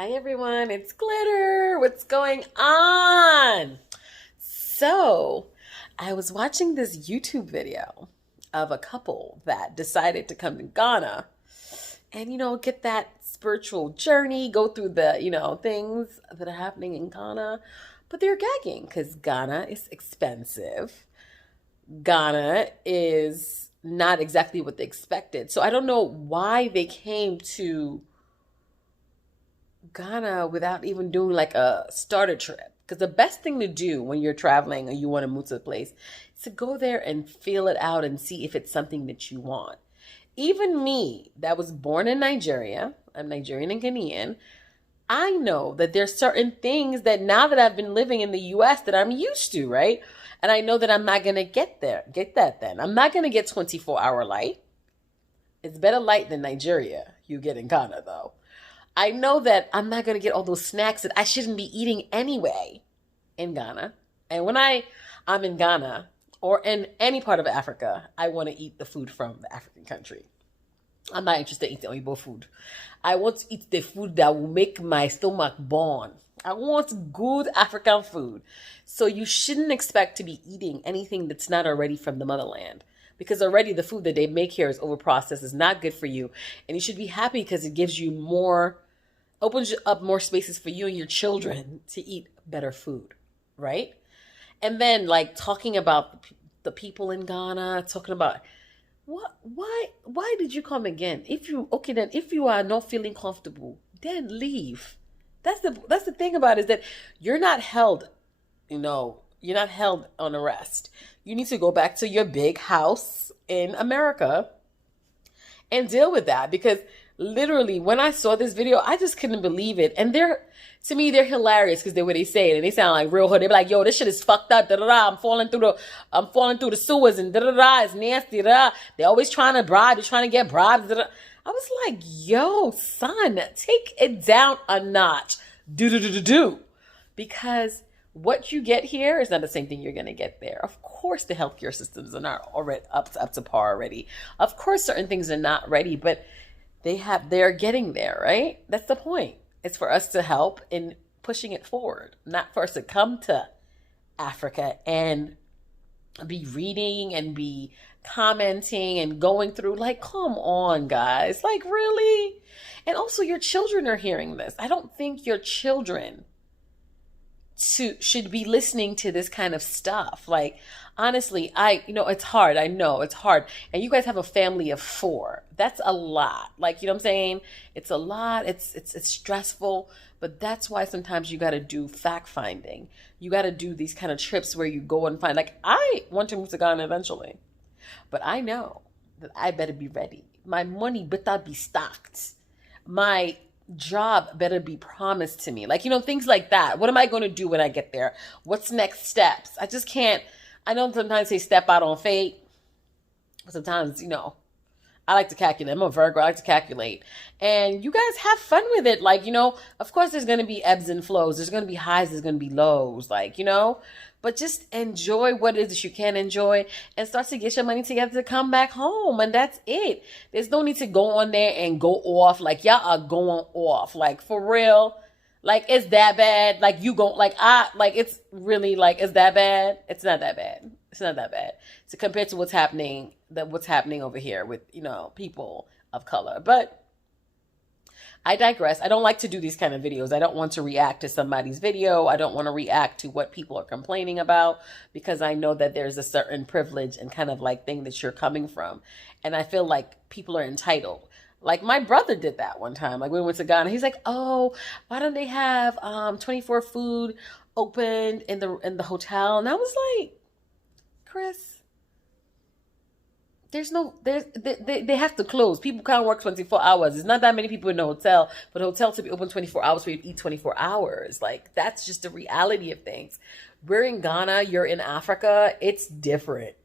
Hi everyone, it's Glitter. What's going on? So, I was watching this YouTube video of a couple that decided to come to Ghana and, get that spiritual journey, go through the, things that are happening in Ghana. But they're gagging because Ghana is expensive. Ghana is not exactly what they expected. So, I don't know why they came to Ghana without even doing like a starter trip. Because the best thing to do when you're traveling or you want to move to a place is to go there and feel it out and see if it's something that you want. Even me, that was born in Nigeria, I'm Nigerian and Ghanaian, I know that there's certain things that now that I've been living in the US that I'm used to, right? And I know that I'm not going to get that then. I'm not going to get 24-hour light. It's better light than Nigeria you get in Ghana though. I know that I'm not going to get all those snacks that I shouldn't be eating anyway in Ghana. And when I'm in Ghana or in any part of Africa, I want to eat the food from the African country. I'm not interested in eating Igbo food. I want to eat the food that will make my stomach burn. I want good African food. So you shouldn't expect to be eating anything that's not already from the motherland. Because already the food that they make here is overprocessed, is not good for you. And you should be happy because it gives you opens up more spaces for you and your children to eat better food, right? And then like talking about the people in Ghana, talking about why did you come again? If you are not feeling comfortable, then leave. That's the thing about it, is that you're not held, you're not held on arrest. You need to go back to your big house in America and deal with that, because literally when I saw this video, I just couldn't believe it. And to me, they're hilarious because the way they say it, and they sound like real hood. They be like, "Yo, this shit is fucked up. Da da da. I'm falling through the sewers, and da da da. It's nasty. Da. They're always trying to bribe. They're trying to get bribes. Da, da. I was like, "Yo, son, take it down a notch. Do. Because what you get here is not the same thing you're going to get there. Of course, the healthcare systems are not already up to par already. Of course, certain things are not ready, but they're getting there, right? That's the point. It's for us to help in pushing it forward, not for us to come to Africa and be reading and be commenting and going through. Like, come on, guys. Like, really? And also, your children are hearing this. I don't think your children should be listening to this kind of stuff. Like, honestly, it's hard. I know it's hard. And you guys have a family of 4. That's a lot. Like, you know what I'm saying? It's a lot. It's stressful, but that's why sometimes you got to do fact finding. You got to do these kind of trips where you go and find, like, I want to move to Ghana eventually, but I know that I better be ready. My money better be stocked. My job better be promised to me. Like, things like that. What am I going to do when I get there? What's next steps? I just can't. I know sometimes they step out on faith, but sometimes, I like to calculate. I'm a Virgo. I like to calculate. And you guys have fun with it. Like, of course there's going to be ebbs and flows. There's going to be highs. There's going to be lows. Like, but just enjoy what it is that you can enjoy and start to get your money together to come back home. And that's it. There's no need to go on there and go off. Like, y'all are going off. Like, for real. Like, it's that bad. Like, you go, it's really like, it's that bad. It's not that bad. It's not that bad. So compared to what's happening over here with, people of color. But I digress. I don't like to do these kind of videos. I don't want to react to somebody's video. I don't want to react to what people are complaining about, because I know that there's a certain privilege and kind of like thing that you're coming from. And I feel like people are entitled. Like, my brother did that one time. Like, we went to Ghana. He's like, "Oh, why don't they have 24 food opened in the hotel?" And I was like, "Chris, they have to close. People can't work 24 hours. There's not that many people in the hotel for the hotel to be open 24 hours for you to eat 24 hours. Like, that's just the reality of things. We're in Ghana. You're in Africa. It's different.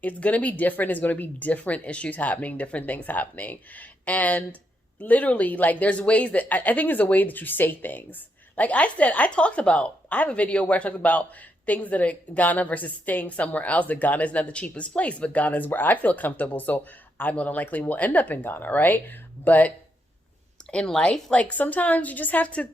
It's going to be different. There's going to be different issues happening, different things happening. And literally, like, there's ways that I think there's a way that you say things. Like I said, I have a video where I talked about things that are Ghana versus staying somewhere else. That Ghana is not the cheapest place, but Ghana is where I feel comfortable. So I more than likely will end up in Ghana, right? But in life. Like sometimes you just have to,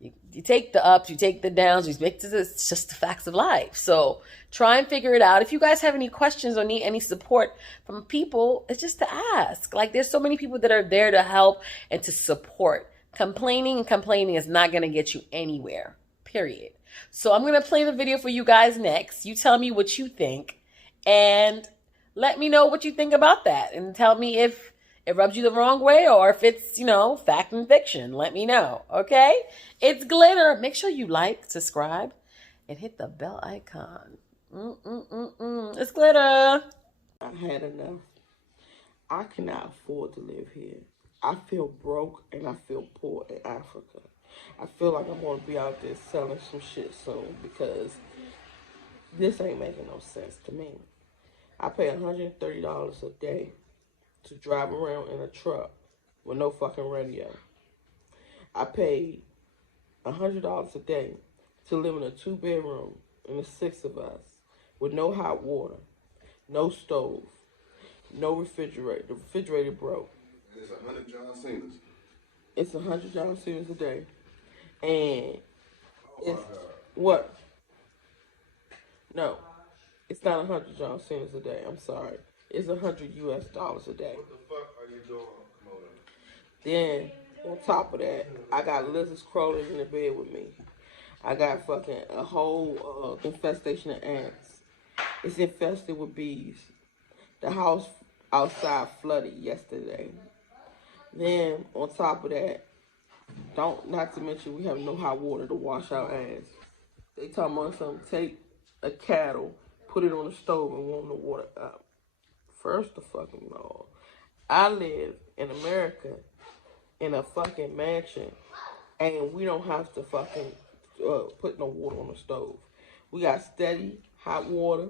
you take the ups, you take the downs, it's just the facts of life. So try and figure it out. If you guys have any questions or need any support from people, it's just to ask. Like there's so many people that are there to help and to support. Complaining and complaining is not going to get you anywhere, period. So I'm going to play the video for you guys next. You tell me what you think and let me know what you think about that, and tell me if it rubs you the wrong way or if it's, fact and fiction. Let me know, okay? It's Glitter. Make sure you like, subscribe, and hit the bell icon. It's Glitter. I had enough. I cannot afford to live here. I feel broke and I feel poor in Africa. I feel like I'm going to be out there selling some shit soon because this ain't making no sense to me. I pay $130 a day to drive around in a truck with no fucking radio. I pay $100 a day to live in a 2-bedroom and there's 6 of us with no hot water, no stove, no refrigerator. The refrigerator broke. It's 100 John Cena's. It's 100 John Cena's a day. And it's what? No, it's not 100 John Cena's a day. I'm sorry. It's $100 US a day. What the fuck are you doing? Come on. Then on top of that, I got lizards crawling in the bed with me. I got fucking a whole infestation of ants. It's infested with bees. The house outside flooded yesterday. Then on top of that, not to mention we have no hot water to wash our ass. They talking about something, take a kettle, put it on the stove and warm the water up. First of fucking all, I live in America in a fucking mansion and we don't have to fucking put no water on the stove. We got steady hot water,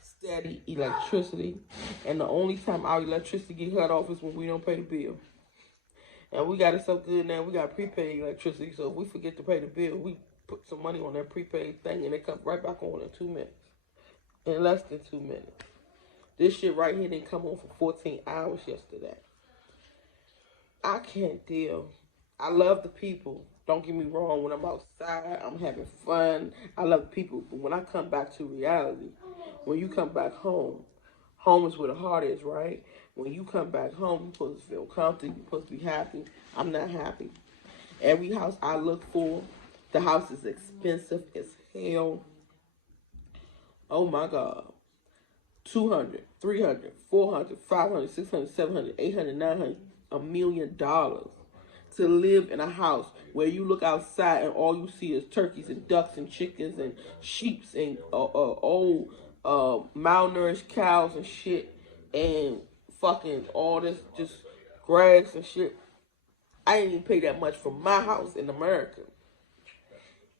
steady electricity, and the only time our electricity get cut off is when we don't pay the bill. And we got it so good now, we got prepaid electricity, so if we forget to pay the bill, we put some money on that prepaid thing and it comes right back on in 2 minutes. In less than 2 minutes. This shit right here didn't come on for 14 hours yesterday. I can't deal. I love the people. Don't get me wrong, when I'm outside, I'm having fun. I love people, but when I come back to reality, when you come back home, home is where the heart is, right? When you come back home, you're supposed to feel comfortable, you're supposed to be happy. I'm not happy. Every house I look for, the house is expensive as hell. Oh my God. 200, 300, 400, 500, 600, 700, 800, 900, $1 million to live in a house where you look outside and all you see is turkeys and ducks and chickens and sheep and old malnourished cows and shit and fucking all this just grass and shit. I didn't even pay that much for my house in America.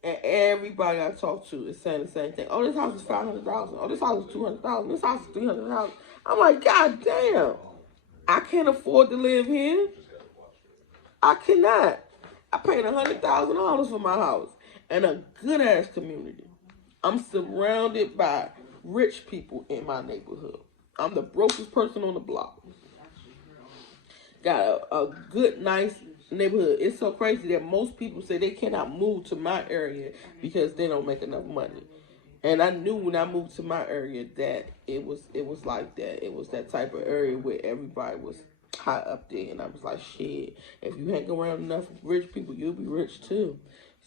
And everybody I talk to is saying the same thing. Oh, this house is $500,000. Oh, this house is $200,000. This house is $300,000. I'm like, God damn. I can't afford to live here. I cannot. I paid $100,000 for my house and a good ass community. I'm surrounded by rich people in my neighborhood. I'm the brokest person on the block. Got a good, nice neighborhood. It's so crazy that most people say they cannot move to my area because they don't make enough money. And I knew when I moved to my area that it was like that. It was that type of area where everybody was high up there. And I was like, shit, if you hang around enough rich people, you'll be rich too.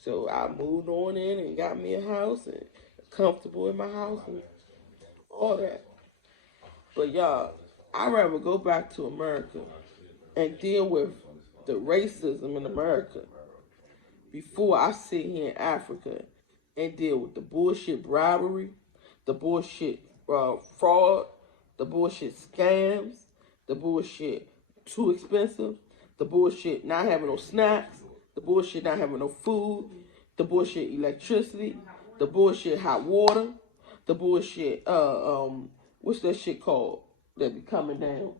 So I moved on in and got me a house and comfortable in my house and all that. But y'all, I'd rather go back to America and deal with the racism in America before I sit here in Africa and deal with the bullshit bribery, the bullshit fraud, the bullshit scams, the bullshit too expensive, the bullshit not having no snacks, the bullshit not having no food, the bullshit electricity, the bullshit hot water, the bullshit, what's that shit called that be coming down?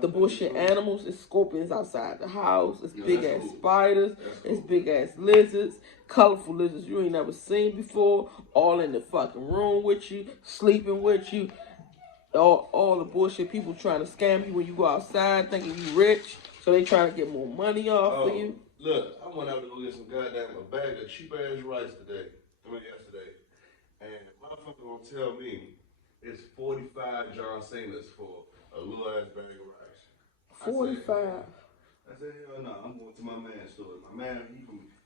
The bullshit animals, it's scorpions outside the house, it's big ass spiders, it's big ass lizards, colorful lizards you ain't never seen before, all in the fucking room with you, sleeping with you. all the bullshit people trying to scam you when you go outside thinking you rich, so they trying to get more money off of you. Look, I went out to go get some goddamn a bag of cheap ass rice yesterday, and the motherfucker gonna tell me it's 45 John Cena's for a little ass bag of rice. 45. I said, hell no, I'm going to my man's store. My man,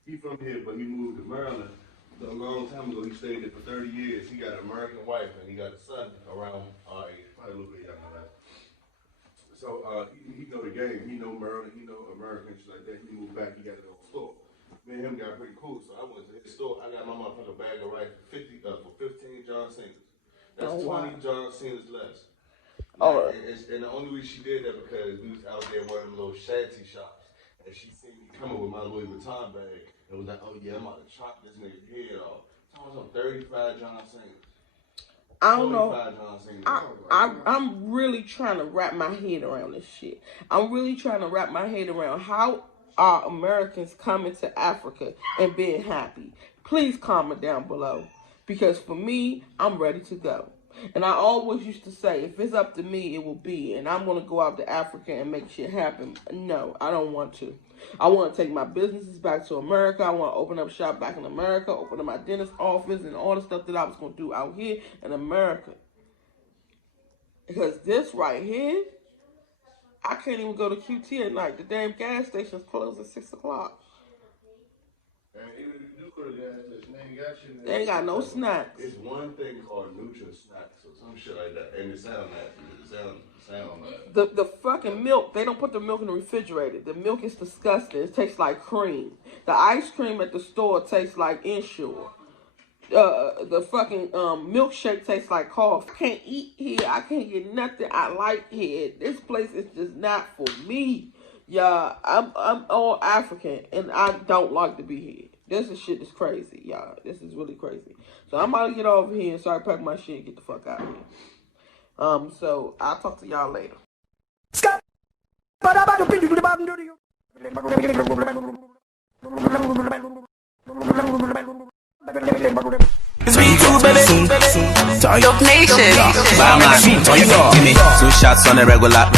he from here, but he moved to Maryland a long time ago. He stayed there for 30 years. He got an American wife, and he got a son around our age, probably a little bit younger than that. So he know the game. He know Maryland. He know America and shit like that. He moved back. He got his own store. Me and him got pretty cool. So I went to his store. I got my motherfucking bag of rice for 15 John Cena's. That's 20 John Cena's less. And the only reason she did that because we was out there in one of them little shanty shops, and she seen me coming with my Louis Vuitton bag, and was like, "Oh yeah, I'm about to chop this nigga's head off." So I was on 35 John Cena's. I don't know. I'm really trying to wrap my head around this shit. I'm really trying to wrap my head around how are Americans coming to Africa and being happy. Please comment down below, because for me, I'm ready to go. And I always used to say, if it's up to me, it will be. And I'm going to go out to Africa and make shit happen. No, I don't want to. I want to take my businesses back to America. I want to open up shop back in America, open up my dentist office, and all the stuff that I was going to do out here in America. Because this right here, I can't even go to QT at night. The damn gas station's closed at 6 o'clock. And even if you do go to the gas station, they ain't got no snacks. It's one thing called Nutra Snacks or some shit like that, and it sound nasty. It sound nasty. The fucking milk, they don't put the milk in the refrigerator. The milk is disgusting. It tastes like cream. The ice cream at the store tastes like Ensure. The fucking milkshake tastes like coffee. I can't eat here. I can't get nothing I like here. This place is just not for me. Y'all, I'm all African, and I don't like to be here. This shit is crazy, y'all. This is really crazy. So I'm about to get over here and start packing my shit and get the fuck out of here. So I'll talk to y'all later. Nation. Give me 2 shots on the regular.